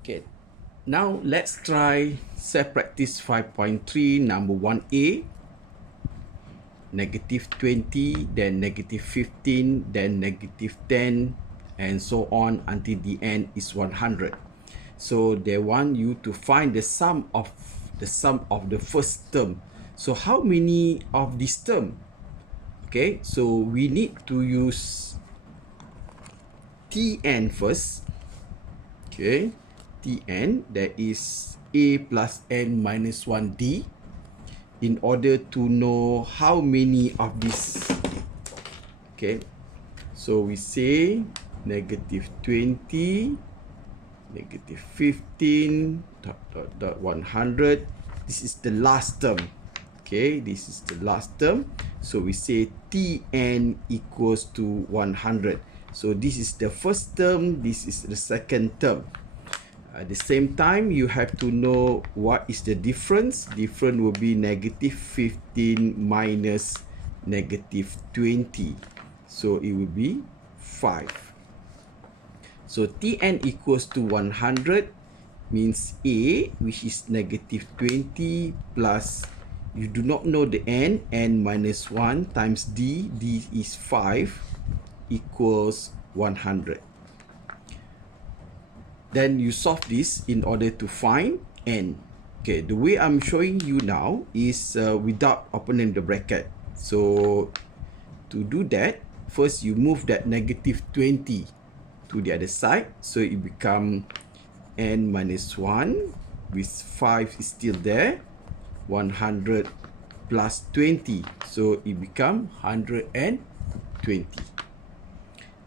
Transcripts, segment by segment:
Okay, now let's try set practice 5.3 number 1A, -20, then -15, then -10, and so on until the end is 100. So they want you to find the sum of the first term. So how many of this term? Okay, so we need to use Tn first. Okay, Tn, that is a plus n minus 1d, in order to know how many of this. Okay, so we say -20, -15, dot, dot, dot, 100. This is the last term. Okay, this is the last term. So we say Tn equals to 100. So this is the first term, this is the second term. At the same time, you have to know what is the difference. Difference will be -15 minus -20. So it will be 5. So Tn equals to 100 means A, which is -20 plus, you do not know the n minus 1 times d is 5, equals 100. Then you solve this in order to find n. Okay, the way I'm showing you now is without opening the bracket. So to do that, first you move that -20 to the other side, so it become n minus 1 with 5 is still there, 100 plus 20, so it become 120.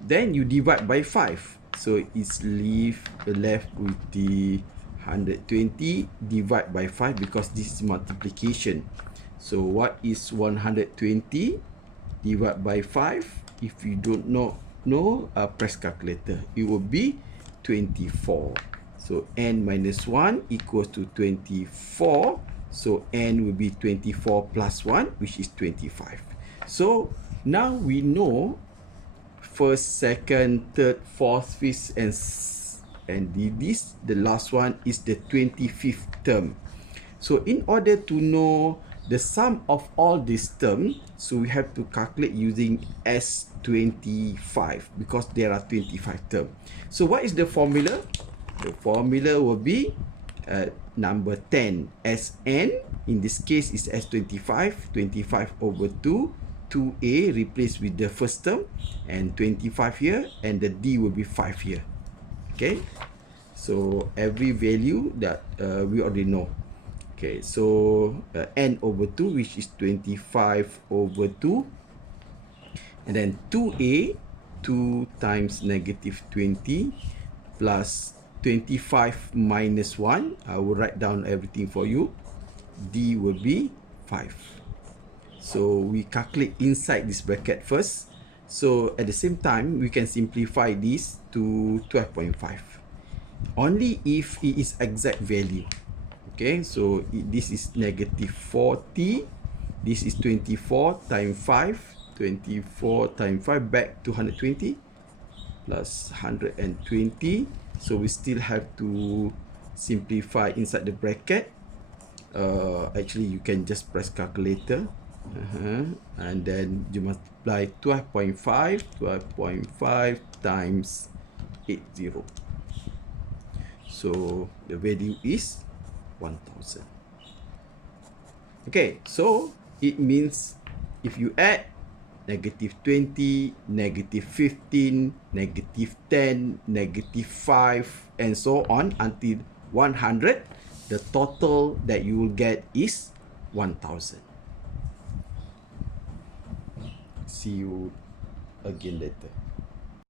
Then you divide by 5, so it's left with the 120, divide by 5 because this is multiplication. So what is 120 divided by 5? If you don't know, press calculator. It will be 24. So n minus 1 equals to 24. So n will be 24 plus 1, which is 25. So now we know first, second, third, fourth, fifth, and this, the last one is the 25th term. So in order to know the sum of all these terms, so we have to calculate using S25 because there are 25 terms. So what is the formula? The formula will be number 10, Sn, in this case is S25, 25 over 2, 2a replaced with the first term, and 25 here, and the d will be 5 here. Okay, so every value that we already know. Okay, so n over 2, which is 25 over 2, and then 2a, 2 times -20 plus 25 minus 1. I will write down everything for you. D will be 5. So we calculate inside this bracket first. So at the same time, we can simplify this to 12.5. Only if it is exact value. Okay, so this is -40. This is 24 times 5. 24 times 5 back to 120 plus 120. So we still have to simplify inside the bracket. Actually, you can just press calculator. And then you multiply 12.5 times 80. So the value is 1000. Okay, so it means if you add -20, -15, -10, -5, and so on until 100, the total that you will get is 1000. See you again later.